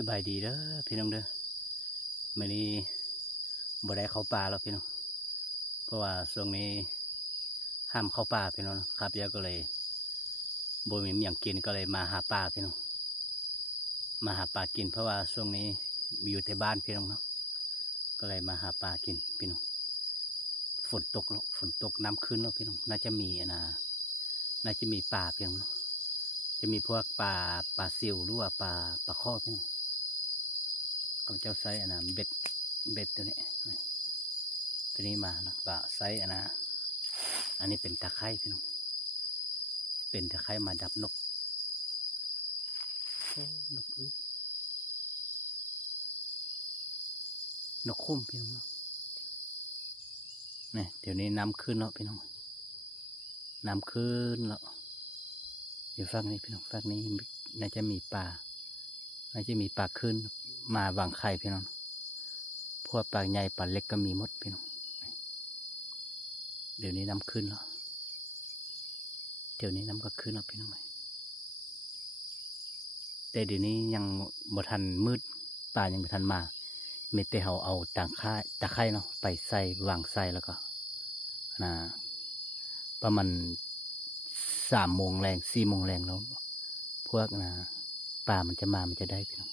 สบายดีเด้อพี่น้องเด้อมื้อนี้บ่ได้เข้าป่าแล้วพี่น้องเพราะว่าช่วงนี้ห้ามเข้าป่าพี่น้องครับยาก็เลยบ่มีหยังกินก็เลยมาหาปลาพี่น้องมาหาปลากินเพราะว่าช่วงนี้อยู่แต่บ้านพี่น้องเนาะก็เลยมาหาปลากินพี่น้องฝนตกน้ำขึ้นเนาะพี่น้องน่าจะมีน่าจะมีปลาพี่น้องจะมีพวกปลาซิวหรือว่าปลาข้อพี่น้องเขาเจ้าใช้เบ็ดตัวนี้มานะก็ใช้อันนี้เป็นตะไคร้พี่น้องเป็นตะไคร้มาดับนกนกคุ้มพี่น้องนี่เดี๋ยวนี้น้ำขึ้นแล้วพี่น้องน้ำขึ้นแล้วอยู่ฝั่งนี้พี่น้องฝั่งนี้น่าจะมีปลาขึ้นมาวางไข่พี่น้องพวกปลาใหญ่ปลาเล็กก็มีหมดพี่น้องเดี๋ยวนี้น้ำขึ้นแล้วเดี๋ยวนี้น้ำก็ขึ้นแล้วพี่น้องแต่เดี๋ยวนี้ยังบ่ทันมืดปลายังบ่ทันมามีแต่เฮาเอาตะไคร้เนาะไปใส่วางใส่แล้วก็ประมาณ3 โมงแรง4 โมงแรงแล้วพวกปลามันจะมามันจะได้พี่น้อง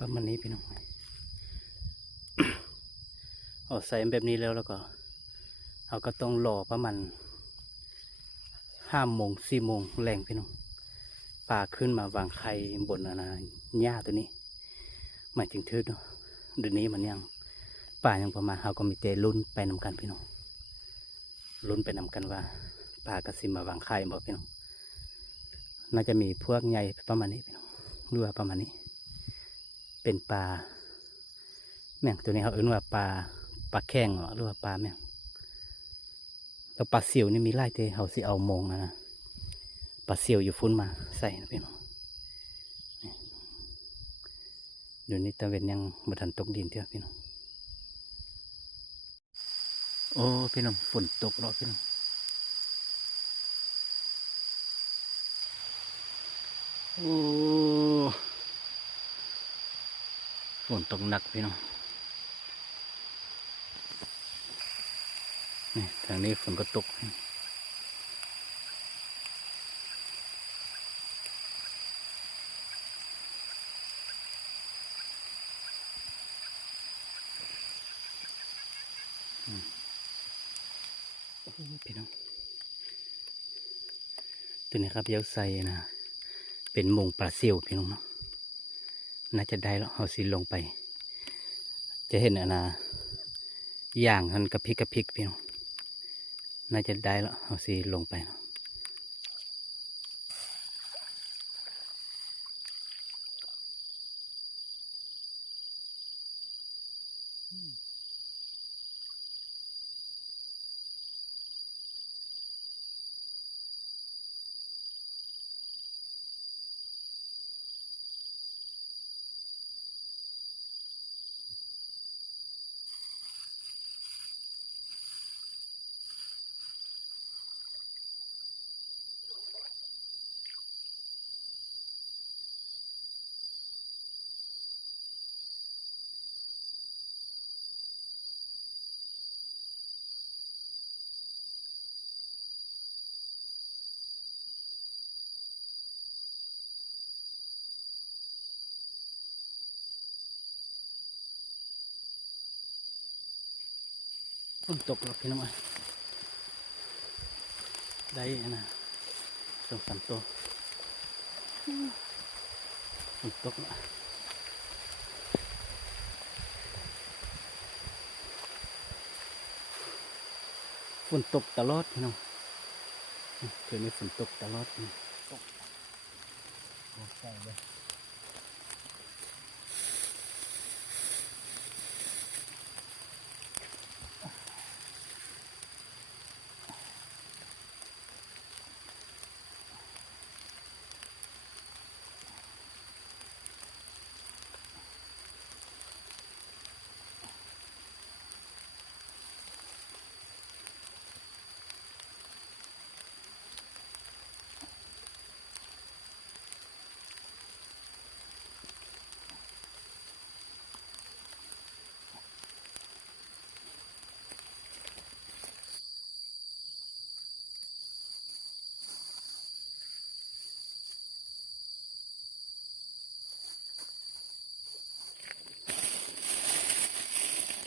ประมาณนี้พี่น้อง เอาใส่แบบนี้แล้วก็เราก็ต้องรอประมาณ5 โมง 4 โมงแรงพี่น้องปลาขึ้นมาวางไข่บนหญ้าตัวนี้หมายถึงทืดเนาะเดี๋ยวนี้มันยังป่ายังประมาณเราก็มีเตลุ้นไปนำกันพี่น้องลุ้นไปนำกันว่าปลากระสิมมาวางไข่บอกพี่น้องน่าจะมีพวกใหญ่ประมาณนี้พี่น้องหรือว่าประมาณนี้เป็นปลาแม่งตัวนี้เขาเอ่ยว่าปลาแข้งหรือว่าปลาแม่งแล้วปลาเสี่ยวนี่มีไล่เตะเขาสิเอามงนะปลาเสี่ยวอยู่ฟุ้นมาใส่นะพี่น้องเดี๋ยวนี้ตะเวนยังมาทันตกดินเท่าพี่น้องโอ้พี่น้องฝนตกแล้วพี่น้องโอ้ฝนตกหนักพี่น้องนี่ทางนี้ฝนก็ตกพี่น้องตัวนี้ครับเย้าใส่นะเป็นมงปลาเซียวพี่น้องเนาะน่าจะได้แล้วเอาสิลงไปจะเห็นย่างมันกระพริกพี่น้องน่าจะได้แล้วเอาสิลงไปเนาะฝนตกแล้วพี่น้องได้2-3 ตัวฝนตกแล้วฝนตกตลอดพี่น้องเดี๋ยวนี้ฝนตกตลอดตกใส่เลย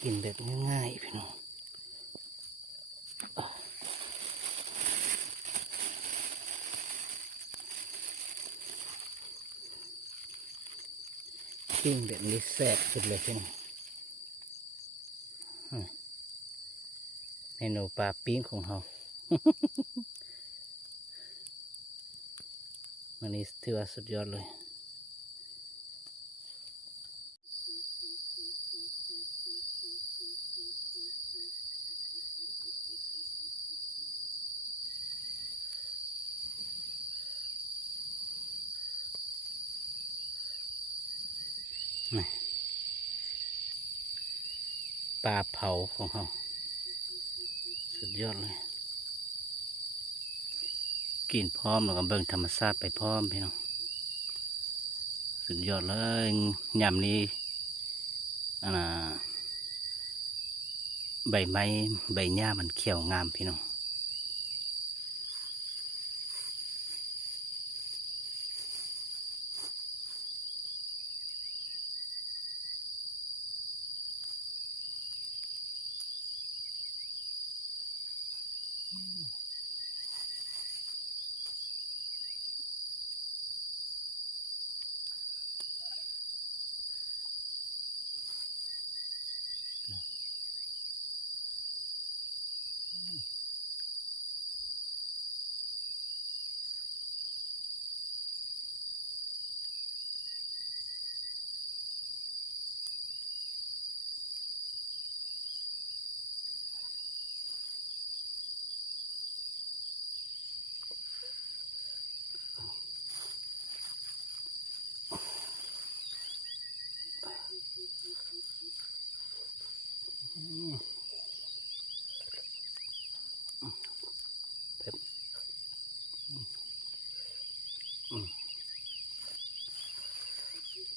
กินแบบง่ายๆพี่น้องกินแบบนี้แซ่บสุดเลยพี่น้องเมนูปลาปิ้งของเราวันนี้ถือว่าสุดยอดเลยปลาเผาของเราสุดยอดเลยกินพร้อมแล้วก็เบิ่งธรรมชาติไปพร้อมพี่น้องสุดยอดเลยยามนี้ใบไม้ใบหญ้ามันเขียวงามพี่น้อง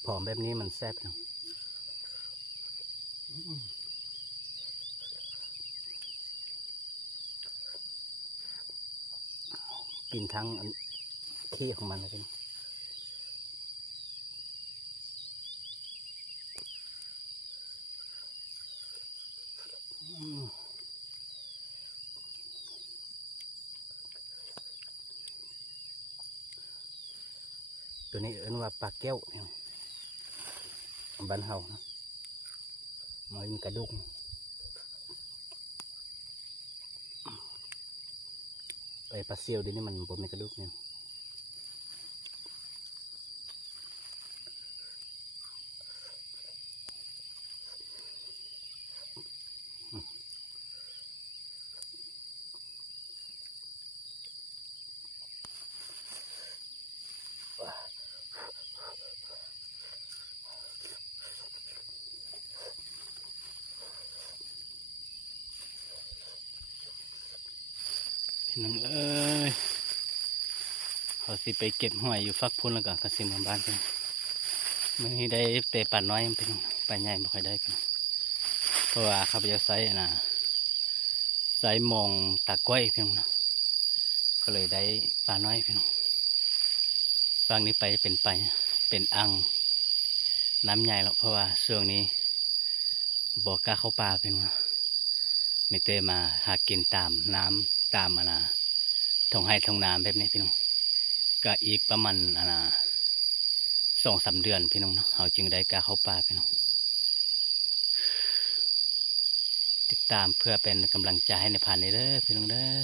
ผอมแบบนี้มันแซ่บเนาะกินทั้งขี้ของมันเลยพี่น้องตัวนี้เอิ้นว่าปลาแก้วเนี่ยบ้านเฮานะมันกระดูกไอ้ปลาเซียวเดี๋ยวนี้มันบ่มีกระดูกเนี่ยพี่น้องเอ้ยเขาสิไปเก็บหอยอยู่ฟักพุ่นแล้วก็กระสิมบ้านเป็นมื่อนี้ได้เตะป่าน้อยมันเป็นป่าใหญ่ไม่ค่อยได้เป็นเพราะว่าเขาไปจะใส่นะใส่มองตะก้อยเพียงนะก็เลยได้ป่าน้อยเพียงฟังนี้ไปเป็นอ่างน้ำใหญ่แล้วเพราะว่าช่วงนี้บอกกล้าเข้าป่าเพียงนะไม่เตะมาหากินตามน้ำตามทงให้ทงน้ำแบบนี้พี่น้องก็อีกประมาณ2-3 เดือนพี่น้องเนาะเขาจึงได้กล้าเข้าป่าพี่น้องติดตามเพื่อเป็นกำลังใจให้ในผ่านนี้เด้อพี่น้องเด้อ